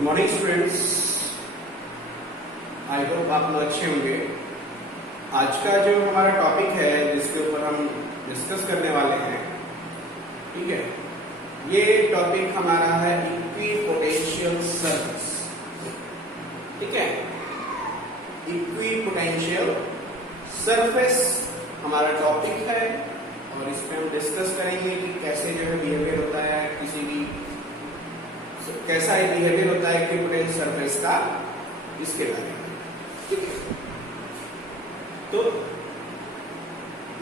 Good morning students, I hope आप लोग अच्छे होंगे। आज का जो हमारा टॉपिक है जिसके ऊपर हम डिस्कस करने वाले हैं, ठीक है, ये टॉपिक हमारा है इक्विपोटेंशियल सरफेस। ठीक है, इक्विपोटेंशियल सरफेस हमारा टॉपिक है और इसमें हम डिस्कस करेंगे कि कैसे जो है बिहेवियर होता है, किसी भी कैसा है बिहेवियर होता है इक्विपोटेंशियल सरफेस का, इसके बारे में। ठीक है, तो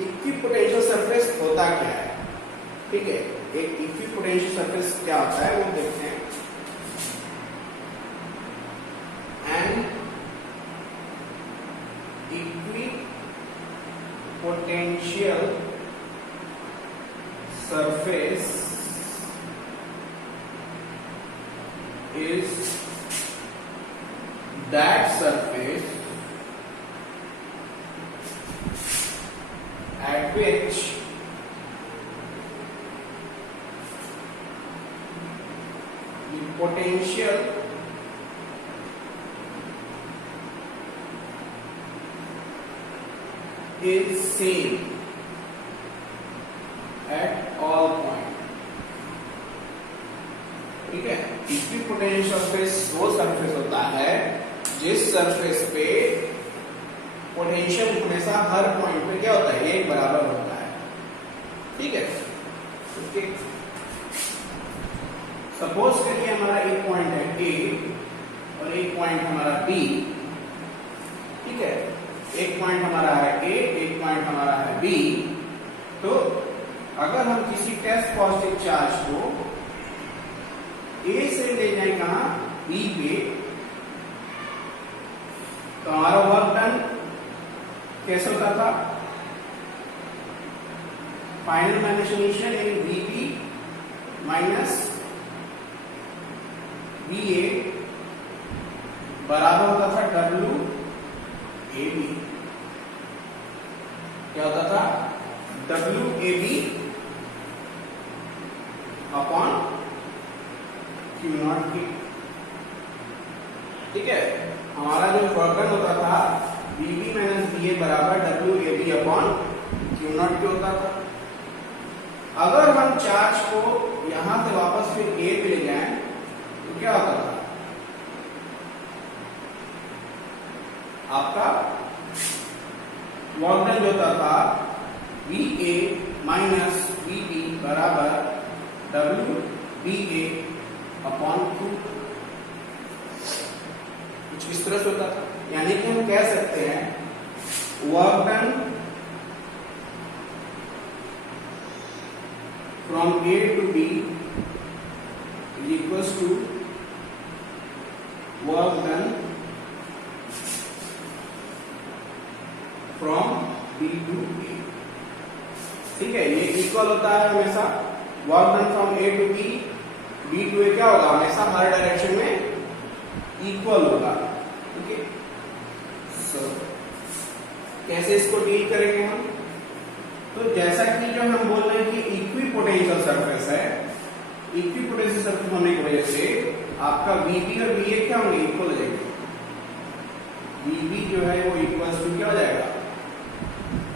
इक्विपोटेंशियल सरफेस होता क्या है? ठीक है, एक इक्विपोटेंशियल सरफेस क्या होता है वो देखते हैं। And equipotential surface is that surface at which the potential is same at all point। ठीक है, इक्विपोटेंशियल सरफेस वो सरफेस होता है जिस सरफेस पे पोटेंशियल हमेशा हर पॉइंट पे क्या होता है, एक बराबर होता है। ठीक है, सपोज करिए हमारा एक पॉइंट है ए और एक पॉइंट हमारा बी। ठीक है, एक पॉइंट हमारा है ए, एक पॉइंट हमारा है बी। तो अगर हम किसी टेस्ट पॉजिटिव चार्ज को ए से ले जाए कहां, बी पे, तो हमारा वर्क डन कैसे होता था? Final minus initial in VB minus VA बराबर होता था डब्ल्यू ए बी। क्या होता था? W A B upon Q naught की। ठीक है, हमारा जो वर्क होता था बीबी माइनस बी ए बराबर W A B upon Q naught की होता था। अगर हम चार्ज को यहां से वापस फिर ए पे ले जाएं तो क्या होता था? आपका वर्क डन जो होता था V A minus V B बराबर W B A upon two. कुछ इस तरह से होता था। यानी कि हम कह सकते हैं work done from A to B is equals to work done from B to A. ठीक है, ये इक्वल होता है हमेशा। Work done from A to B, B to A क्या होगा? हमेशा हर डायरेक्शन में इक्वल होगा। ठीक है, कैसे इसको डील करेंगे हम? तो जैसा कि जो हम बोल रहे हैं कि इक्विपोटेंशियल सरफेस है, इक्विपोटेंशियल सरफेस होने की वजह से आपका वीबी और वीए क्या होंगे? इक्वल हो जाएंगे। वीबी जो है वो इक्वल्स टू क्या हो जाएगा?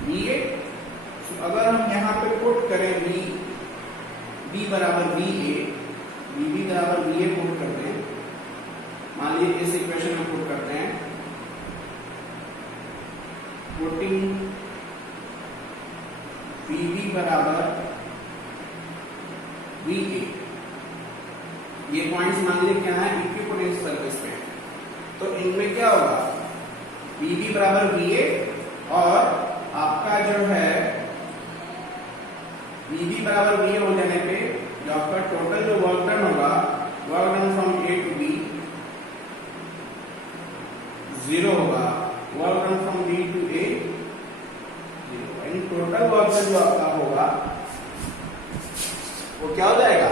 वीए। अगर हम यहां पे पुट करें बी बराबर वी ए, बीबी बराबर वी ए पुट करते हैं, मान लीजिए इस इक्वेशन में पुट करते हैं, पुटिंग बीबी बराबर वी ए, ये पॉइंट्स मान लीजिए क्या है? इक्विपोटेंशियल सरफेस पे। तो इनमें क्या होगा? बीबी बराबर वी ए और आपका जो है बीबी बराबर वी ए हो जाने पे जो आपका टोटल जो वर्क डन होगा, work done from A to B 0 होगा, work done from B to A 0। In total work done जो आपका होगा वो क्या हो जाएगा?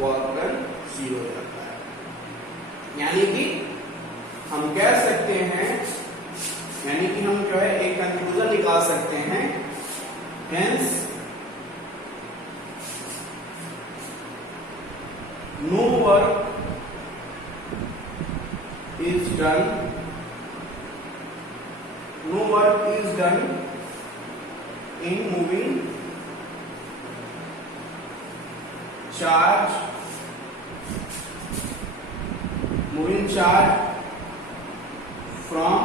वर्क डन 0 हो जाता है। यानी कि हम कह सकते हैं, यानी कि हम जो है एक कंक्लूजन निकाल सकते हैं, hence no work is done, no work is done in moving charge from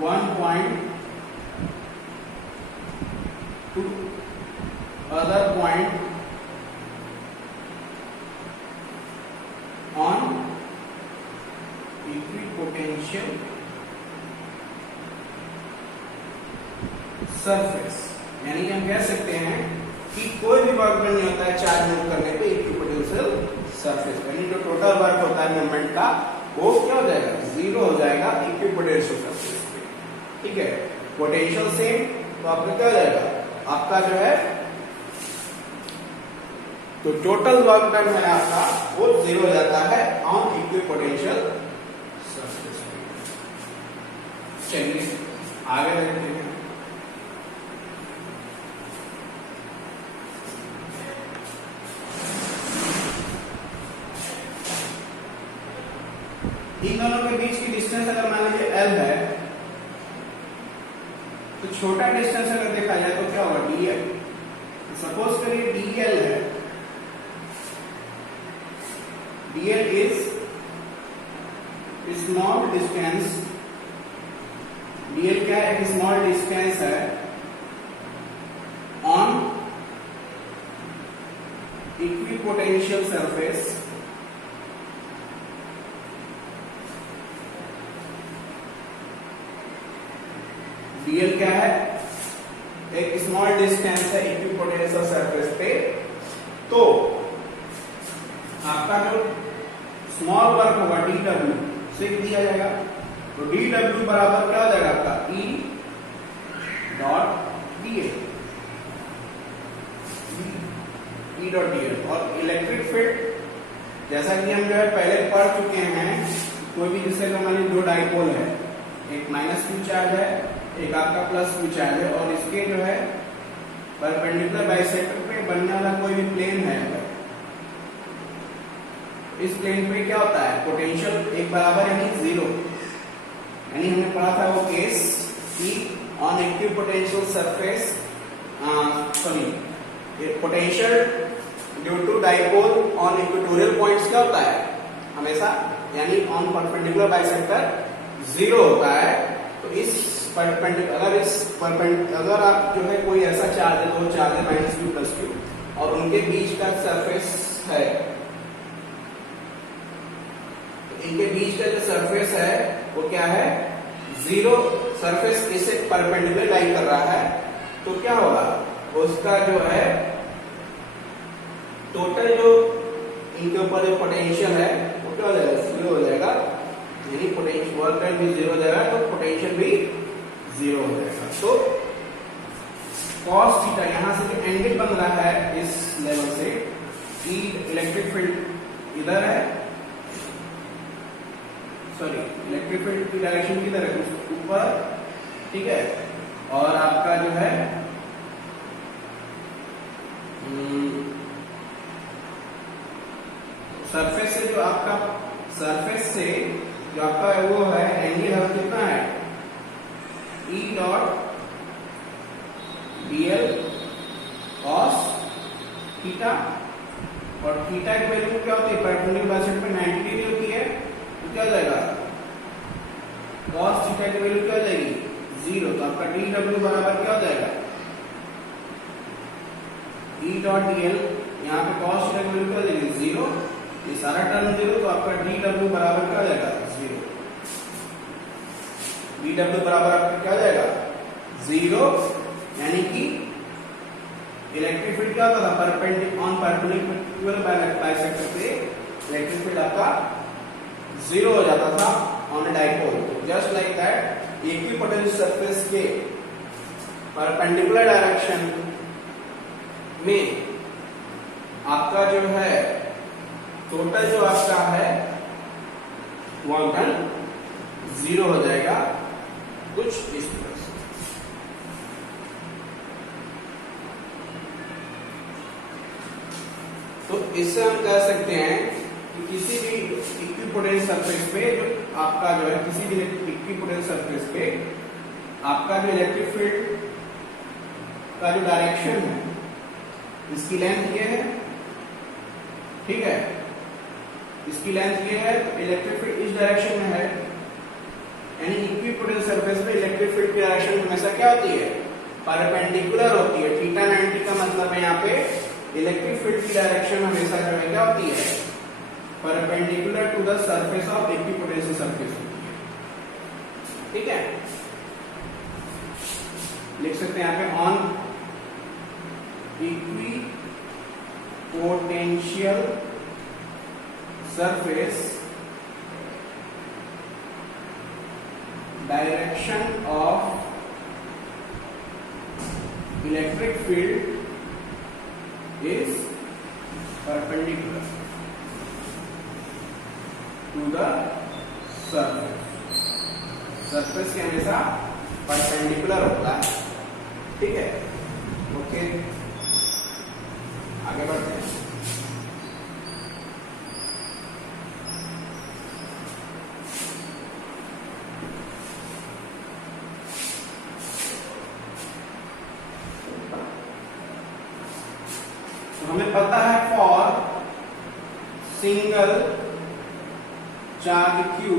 one point to other point on equipotential surface. यानी कि हम कह सकते हैं कि कोई भी वर्क नहीं होता है चार्ज मूव करने पे इक्विपोटेंशियल सरफेस पे, यानी जो टोटल वर्क होता है मूवमेंट का वो क्या हो जाएगा, जीरो हो जाएगा इक्विपोटेंशियल सरफेस पे। ठीक है, पोटेंशियल सेम, तो आपका क्या हो जाएगा, आपका जो है तो टोटल वर्क डन है आपका वो जीरो हो जाता है ऑन इक्विपोटेंशियल सरफेस पे। चलिए आगे देखते हैं। इन दोनों के बीच की डिस्टेंस अगर मान लीजिए L है, तो छोटा डिस्टेंस अगर देखा जाए तो क्या होगा, DL। सपोज करिए DL है, DL is small distance, DL क्या है, एक स्मॉल डिस्टेंस है ऑन इक्विपोटेंशियल सरफेस DL क्या है, एक स्मॉल डिस्टेंस है इक्विपोटेंशियल सरफेस पे। तो आपका जो स्मॉल वर्क होगा DW से दिया जाएगा, तो DW बराबर क्या हो जाएगा आपका E dot DL, E dot DL। और इलेक्ट्रिक फील्ड जैसा कि हम जो है पहले पढ़ चुके हैं, कोई भी जिससे हमारी दो डाइपोल है, एक माइनस Q चार्ज है, एक आपका प्लस Q चार्ज है, और इसके जो है परपेंडिकुलर बाइसेक्टर पे बनने वाला कोई भी प्लेन है, इस प्लेन पे क्या होता है, पोटेंशियल एक बराबर यानी जीरो। यानी हमने पढ़ा था वो केस कि on equipotential surface potential due to dipole on equatorial points क्या होता है हमेशा, यानी ऑन परपेंडिकुलर बाइसेक्टर जीरो होता है। तो इस अगर आप जो है कोई ऐसा चार्ज है, दो चार्ज है माइनस Q प्लस Q, और उनके बीच का सरफेस है, तो इनके बीच का जो सरफेस है वो क्या है, जीरो सरफेस इसे परपेंडिकुलर लाइन कर रहा है, तो क्या होगा, उसका जो है टोटल जो इनके ऊपर जो पोटेंशियल है वो क्या हो जाएगा, जीरो हो जाएगा। यानी पोटेंशियल वर्क डन भी जीरो हो जाएगा, तो पोटेंशियल भी जीरो हो जाएगा। तो cos थीटा यहां से जो एंगल बन रहा है इस लेवल से, कि इलेक्ट्रिक फील्ड इधर है, सॉरी इलेक्ट्रिक फील्ड की डायरेक्शन किधर है, ऊपर, ठीक है, और आपका जो है सरफेस से जो आपका वो है एंगल है कितना है, E dot DL cos theta, और थीटा की वैल्यू क्या होती है, परपेंडिकुलर बाइसेक्टर पे 90 डिग्री होती है, तो क्या हो जाएगा, cos थीटा की वैल्यू क्या हो जाएगी, जीरो। तो आपका DW बराबर क्या हो जाएगा, E डॉट DL, यहाँ पे cos थीटा की वैल्यू क्या हो जाएगी, जीरो, ये सारा टर्म जीरो, तो आपका DW बराबर क्या हो जाएगा, जीरो। DW बराबर आपका क्या हो जाएगा, जीरो। यानी कि इलेक्ट्रिक फील्ड क्या होता था, परपेंडिकुलर बाइसेक्टर पे इलेक्ट्रिक फील्ड आपका जीरो हो जाता था on dipole. Just like that equipotential surface के परपेंडिकुलर डायरेक्शन में आपका जो है टोटल जो आपका है वर्क डन जीरो हो जाएगा, कुछ इस तरह से। इससे हम कह सकते हैं कि किसी भी इक्विपोटेंशियल सरफेस पे जो आपका जो है किसी भी इक्विपोटेंशियल सरफेस पे आपका जो इलेक्ट्रिक फील्ड का जो डायरेक्शन है, इसकी लेंथ ये है, ठीक है, इसकी लेंथ ये है, तो इलेक्ट्रिक फील्ड इस डायरेक्शन में है, यानी इक्विपोटेंशियल सरफेस पे इलेक्ट्रिक फील्ड की डायरेक्शन हमेशा क्या होती है, परपेंडिकुलर होती है। थीटा 90 का मतलब है यहाँ पे इलेक्ट्रिक फील्ड की डायरेक्शन हमेशा जो है क्या होती है, perpendicular to the surface of equipotential surface होती है, ठीक है। लिख सकते हैं यहाँ पे on equipotential surface direction of electric field is perpendicular to the surface। Surface के हमेशा परपेंडिकुलर होता है, ठीक है। ओके, आगे बढ़ते हैं। हमें पता है for single charge Q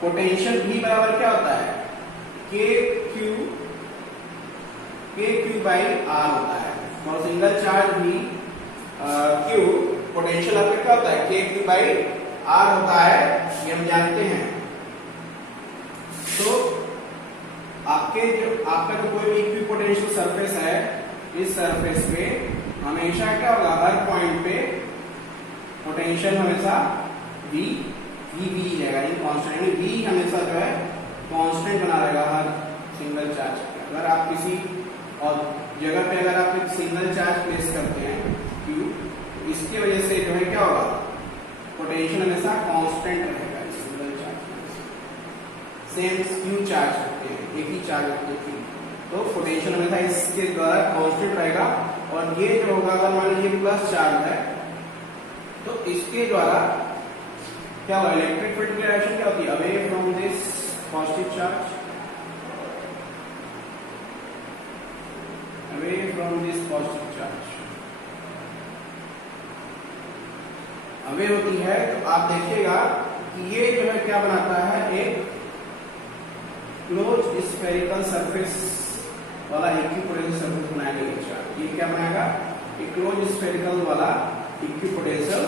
potential भी बराबर क्या होता है, के क्यू बाई आर होता है। फॉर सिंगल चार्ज भी क्यू पोटेंशियल आपका क्या होता है, के क्यू बाई आर होता है, ये हम जानते हैं। तो आपका जो कोई भी इक्विपोटेंशियल सरफेस है, इस सरफेस पे हमेशा क्या होगा, हर पॉइंट पे पोटेंशियल हमेशा V जाएगा, यानी कांस्टेंट V हमेशा जो है कांस्टेंट बना रहेगा हर सिंगल चार्ज पे। अगर आप किसी और जगह पे अगर आप एक सिंगल चार्ज प्लेस करते हैं Q, इसकी वजह से जो है क्या होगा, पोटेंशियल हमेशा कांस्टेंट रहेगा इस सिंगल चार्ज में। सेम Q चार्ज रखते हैं, एक ही चार्ज रखते हैं, तो पोटेंशियल हमेशा इसके द्वारा कांस्टेंट रहेगा। और ये जो होगा, अगर मान लीजिए प्लस चार्ज है, तो इसके द्वारा क्या होगा, इलेक्ट्रिक फील्ड की डायरेक्शन क्या होती है, away from this positive charge, away from this positive charge away होती है। तो आप देखिएगा कि ये जो है क्या बनाता है, एक क्लोज स्फेरिकल सरफेस वाला इक्विपोटेंशियल सरफेस बनाएगा ये चार्ज। ये क्या बनाएगा, एक क्लोज स्फेरिकल वाला इक्विपोटेंशियल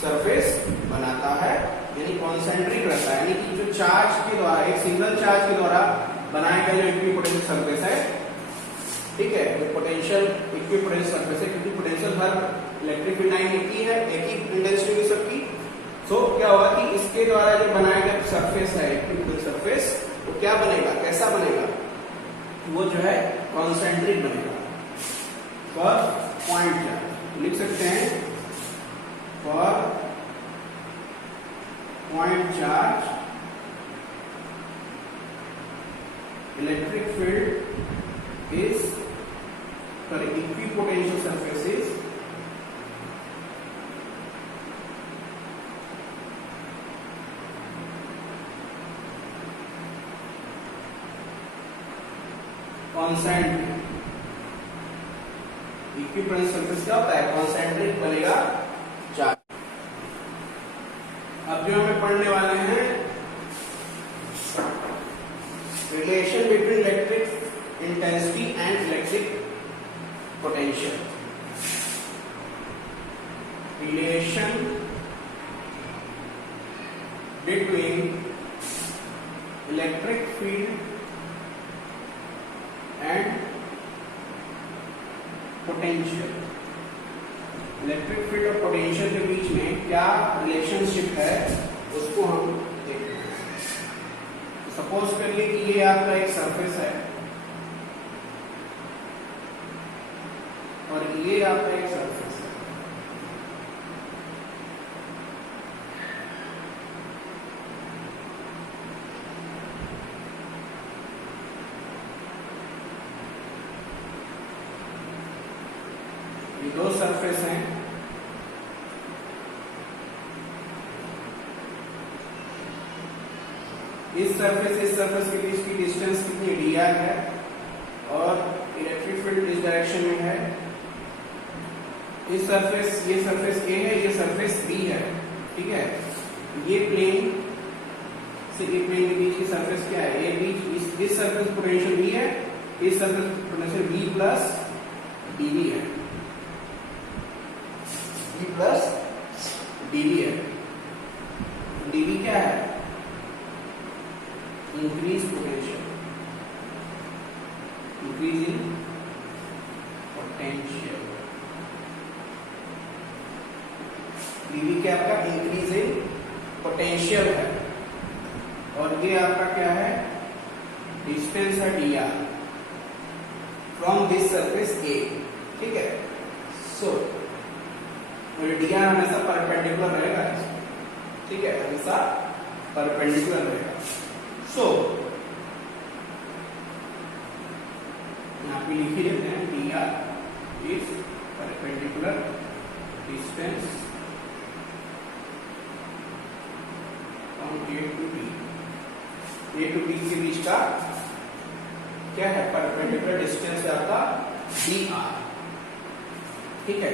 सरफेस बनाता है, यानी कॉन्सेंट्रिक रहता है, यानी कि जो चार्ज के द्वारा, एक सिंगल चार्ज के द्वारा बनाया गया जो इक्विपोटेंशियल सरफेस है, ठीक है, जो पोटेंशियल इक्विपोटेंशियल सरफेस है, क्योंकि पोटेंशियल हर इलेक्ट्रिक फील्ड लाइन एक ही है, एक ही इंटेंसिटी की सबकी। सो क्या होगा कि इसके द्वारा जो बनाया गया सरफेस है इक्विपोटेंशियल सरफेस, वो क्या बनेगा, कैसा बनेगा, वो जो है कॉन्सेंट्रिक बनेगा। फॉर पॉइंट चार्ज लिख सकते हैं, for point charge electric field is equipotential surface is concentric. Equipotential surface क्या होता है, कॉन्सेंट्रिक बनेगा चार्ज। अब जो हमें पढ़ने वाले हैं, relation between electric intensity and electric potential. Relation between electric field and potential. Electric field और पोटेंशियल के बीच में क्या रिलेशनशिप है, उसको हम देखते हैं। सपोज करिए कि ये आपका एक सरफेस है और ये आपका एक सरफेस है। ये दो सरफेस हैं, इस सरफेस के बीच की डिस्टेंस कितनी dr है और इलेक्ट्रिक फील्ड इस डायरेक्शन में है। इस सरफेस, ये सरफेस A है, ये सरफेस B है, ठीक है। ये प्लेन से ये प्लेन के बीच की सरफेस क्या है, ये बीच इस सरफेस पोटेंशियल V है, इस surface potential V plus dV है, V प्लस dV है। dV क्या है, increase potential, increase in potential. dV क्या आपका इंक्रीज इन पोटेंशियल है, और ये आपका क्या है, डिस्टेंस है dr from this surface A, ठीक है। सो dr हमेशा परपेंडिकुलर रहेगा, ठीक है, हमेशा परपेंडिकुलर रहेगा। सो यहाँ पे लिख ही देते हैं dr is perpendicular distance from A to B, A to B के बीच का क्या है, परपेंडिकुलर डिस्टेंस है आपका dr, ठीक है।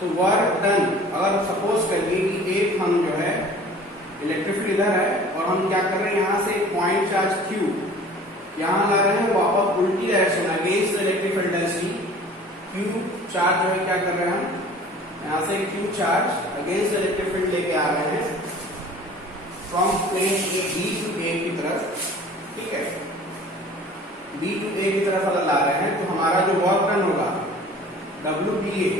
तो वर्क डन, अगर सपोज करिए कि एक हम जो है इलेक्ट्रिक फील्ड इधर है और हम क्या कर रहे हैं, यहाँ से पॉइंट चार्ज Q यहाँ ला रहे हैं वापस उल्टी direction against electric field density. Q charge जो है क्या कर रहे हैं, हम यहाँ से Q charge against electric field लेके आ रहे हैं from plane B to A की तरफ, ठीक है, B टू A की तरफ अगर ला रहे हैं तो हमारा जो वर्क डन होगा WBA,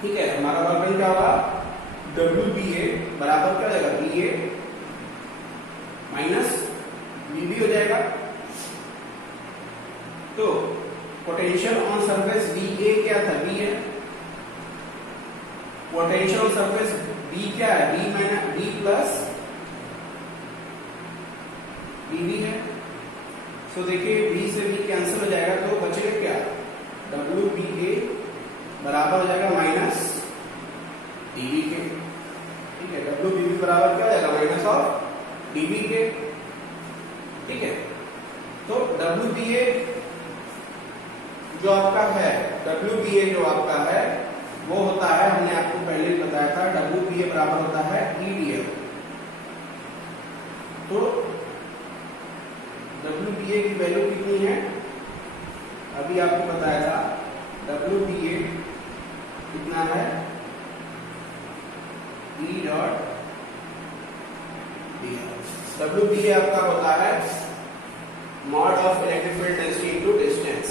ठीक है, हमारा वर्क डन क्या होगा, WBA बराबर क्या हो जाएगा, BA माइनस BB हो जाएगा। तो पोटेंशियल ऑन सरफेस BA क्या था, B है, पोटेंशियल ऑन सरफेस B क्या है, B minus B plus BB है। सो देखिए B से B कैंसिल हो जाएगा तो बचेगा क्या, WBA बराबर हो जाएगा माइनस dV के, ठीक है, WBB बराबर क्या हो जाएगा, माइनस ऑफ dV के, ठीक है। तो WBA जो आपका है, WBA जो आपका है वो होता है, हमने आपको पहले ही बताया था, WBA बराबर होता है EDF। तो WBA की वैल्यू कितनी है, अभी आपको बताया था, WBA कितना है, E डॉट dr। WBA आपका होता है mod of electric field density into distance,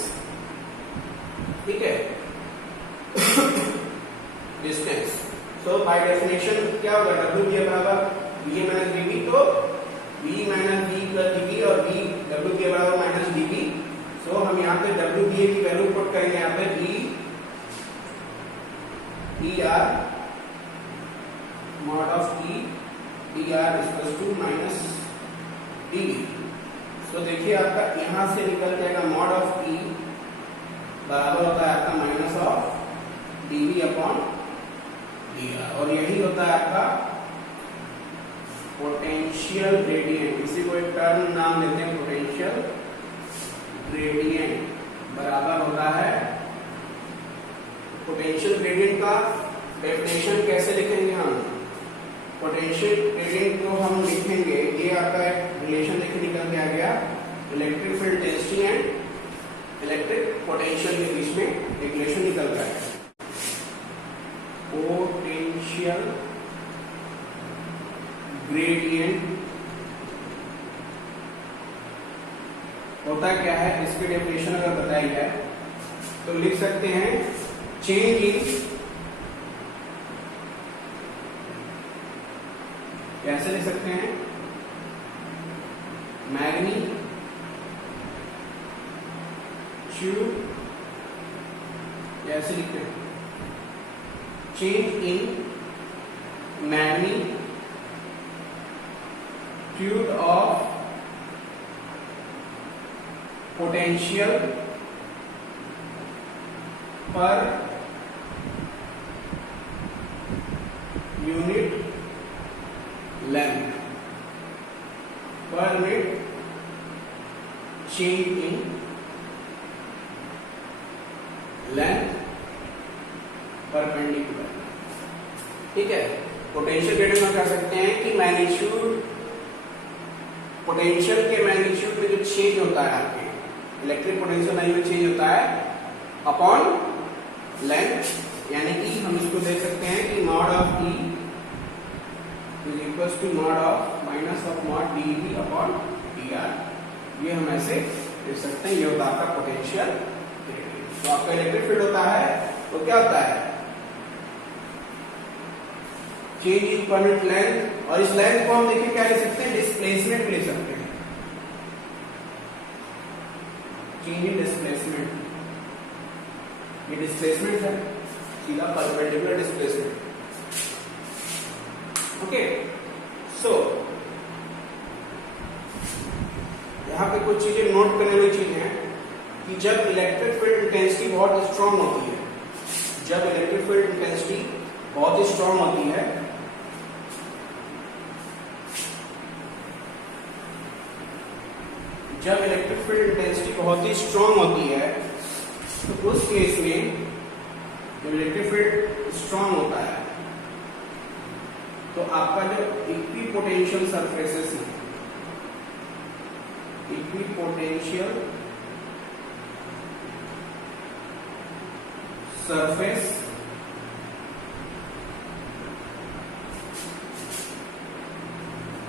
ठीक है, डिस्टेंस। सो बाय डेफिनेशन क्या होगा, WBA बराबर VA माइनस DB, तो V minus V plus DB और V WBA बराबर माइनस DB। सो हम यहाँ पे WBA की वैल्यू पुट करेंगे यहाँ पे ER mod of E dr equals to minus dV। So देखिए आपका यहां से निकल जाएगा मॉड ऑफ E बराबर होता है आपका minus of dV upon dr, और यही होता है आपका पोटेंशियल ग्रेडियंट। इसी को एक टर्म नाम देते हैं पोटेंशियल ग्रेडियंट, बराबर होता है, पोटेंशियल ग्रेडियंट का डेफिनेशन कैसे लिखेंगे हम, पोटेंशियल ग्रेडियंट को हम लिखेंगे, ये आपका एक रिलेशन देखिए निकल के आ गया, electric field density and electric potential के बीच में एक रिलेशन निकल रहा है। पोटेंशियल ग्रेडियंट होता क्या है, इसकी डेफिनेशन अगर बताई जाए तो लिख सकते हैं चेंज इन, कैसे लिख सकते हैं, मैग्नीट्यूड कैसे लिखते हैं, change in magnitude of potential per unit length, per unit change in length perpendicular. ठीक है, पोटेंशियल ग्रेडियंट में कह सकते हैं कि मैग्नीट्यूड, पोटेंशियल के मैग्नीट्यूड में जो चेंज होता है आपके इलेक्ट्रिक पोटेंशियल लाइन में चेंज होता है अपॉन लेंथ, यानी कि हम इसको देख सकते हैं कि mod of E is equal to mod of minus of mod D V upon D R. ये हम ऐसे देख सकते हैं, ये होता है आपका पोटेंशियल ग्रेडियंट। तो आपका इलेक्ट्रिक फील्ड होता है तो क्या होता है, change in per unit length, और इस लेंथ को हम देखिए क्या ले सकते हैं, डिस्प्लेसमेंट ले सकते हैं, चेंज इन डिस्प्लेसमेंट, ये डिस्प्लेसमेंट है, सीधा परपेंडिकुलर डिस्प्लेसमेंट। ओके, सो यहां पे कुछ चीजें नोट करने वाली चीजें हैं कि जब इलेक्ट्रिक फील्ड इंटेंसिटी बहुत स्ट्रांग होती है, जब इलेक्ट्रिक फील्ड इंटेंसिटी बहुत ही स्ट्रांग होती है, जब इलेक्ट्रिक फील्ड इंटेंसिटी बहुत ही स्ट्रांग होती है तो उस केस में जब इलेक्ट्रिक फील्ड स्ट्रांग होता है तो आपका जो इक्विपोटेंशियल सरफेसेस है, इक्विपोटेंशियल सरफेस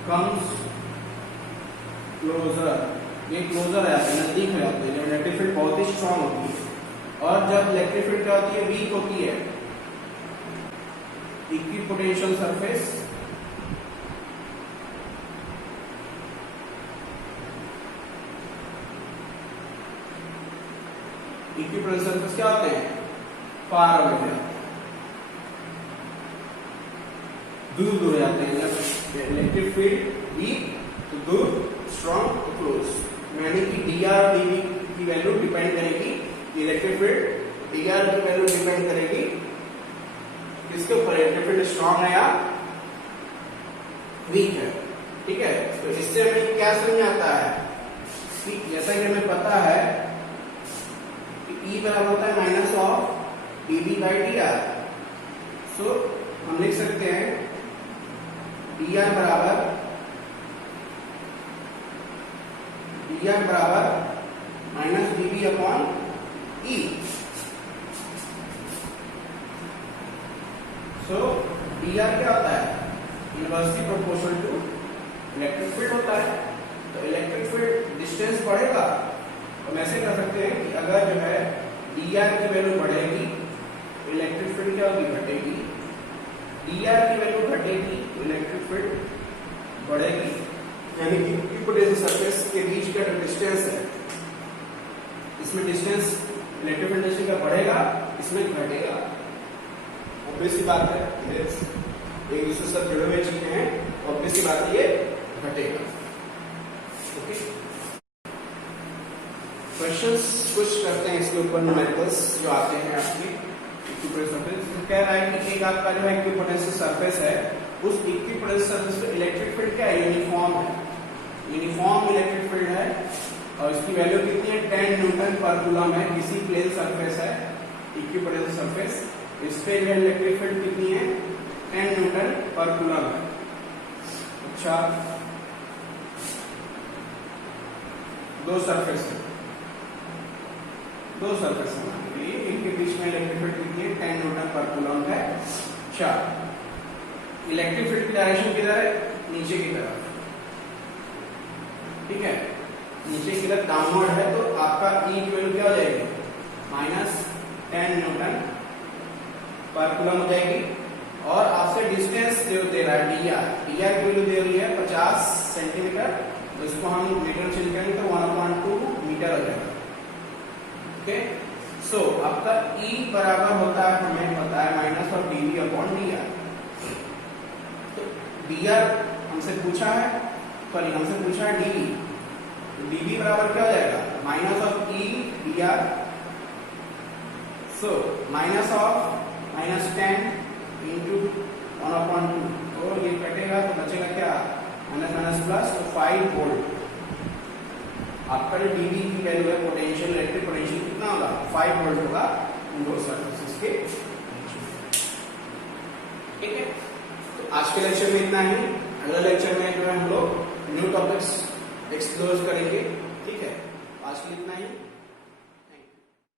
कम्स क्लोजर, ये क्लोजर है, नजदीक है जाते हैं जब इलेक्ट्रिक फील्ड बहुत ही स्ट्रांग होती है, और जब इलेक्ट्रिक फील्ड क्या होती है, वीक होती है, इक्विपोटेंशियल सरफेस इक्विपोटेंशियल सरफेस क्या होते हैं, फार अवे जाते हैं, दूर दूर जाते हैं। जब इलेक्ट्रिक फील्ड वीक तो दूर, स्ट्रांग तो क्लोज, यानी कि डी आर डी वी की वैल्यू डिपेंड करेगी, इलेक्ट्रिक फील्ड डी आर की वैल्यू डिपेंड करेगी किसके ऊपर, इलेक्ट्रिक फील्ड स्ट्रांग है या वीक है। ठीक है, तो इससे हमें क्या समझ आता है कि जैसा कि हमें पता है कि E बराबर होता है minus of D B by D R, so हम लिख सकते हैं डी आर बराबर minus D B upon E. So D R क्या होता है, inversely proportional to electric field होता है। तो इलेक्ट्रिक फील्ड डिस्टेंस बढ़ेगा तो हम ऐसे कर सकते हैं कि अगर जो है डी आर की वैल्यू बढ़ेगी, इलेक्ट्रिक फील्ड क्या होगी, घटेगी, डी आर की वैल्यू घटेगी तो इलेक्ट्रिक फील्ड बढ़ेगी, यानी कि इक्विपोटेंशियल सरफेस के बीच का जो डिस्टेंस है, इसमें डिस्टेंस इलेक्ट्रिक फील्ड डिस्टेंस का बढ़ेगा, इसमें घटेगा। ऑब्वियस सी बात है, एक दूसरे से जुड़े हुए चीजें हैं, ऑब्वियस सी बात है ये घटेगा। ओके, क्वेश्चंस कुछ करते हैं इसके ऊपर, न्यूमेरिकल्स जो आते हैं आपके इक्विपोटेंशियल सरफेस। कह रहा है कि एक आपका जो है इक्विपोटेंशियल सरफेस है, उस इक्विपोटेंशियल सरफेस पे इलेक्ट्रिक फील्ड क्या है, यूनिफॉर्म है, यूनिफॉर्म इलेक्ट्रिक फील्ड है, और इसकी वैल्यू कितनी है, 10 न्यूटन पर कूलम है, किसी प्लेन सरफेस है इक्विपोटेंशियल सरफेस, इस पे जो इलेक्ट्रिक फील्ड कितनी है, 10 न्यूटन पर कूलम है। अच्छा, दो सरफेस है, दो सरफेस है, इनके बीच में इलेक्ट्रिक फील्ड कितनी है, 10 न्यूटन पर कूलम है। अच्छा, इलेक्ट्रिक फील्ड की डायरेक्शन किधर है, नीचे की तरफ। ठीक है, नीचे की तरफ डाउनवर्ड है, तो आपका ई की वैल्यू क्या हो जाएगी, माइनस 10 न्यूटन पर कूलम हो जाएगी, और आपसे डिस्टेंस जो दे रहा है डी आर की वैल्यू दे रही है 50 सेंटीमीटर, तो इसको हम मीटर चेंज करेंगे तो 1/2 मीटर हो जाएगा। ओके, सो आपका ई बराबर होता है, हमें पता है minus of D V upon D R. तो डी आर हमसे पूछा है, सॉरी हमसे पूछा है डी वी, तो डी वी बराबर क्या हो जाएगा, minus of E D R. So minus -10 into 1/2, तो ये कटेगा तो बचेगा क्या, माइनस प्लस, तो 5 वोल्ट। आपका जो डीवी की वैल्यू है पोटेंशियल, इलेक्ट्रिक पोटेंशियल कितना होगा, 5 वोल्ट होगा इन दो सर्फेसेस के। ठीक है, तो आज के लेक्चर में इतना ही। अगले लेक्चर में जो है हम लोग न्यू टॉपिक्स एक्सप्लोर करेंगे। ठीक है, आज के लिए इतना ही।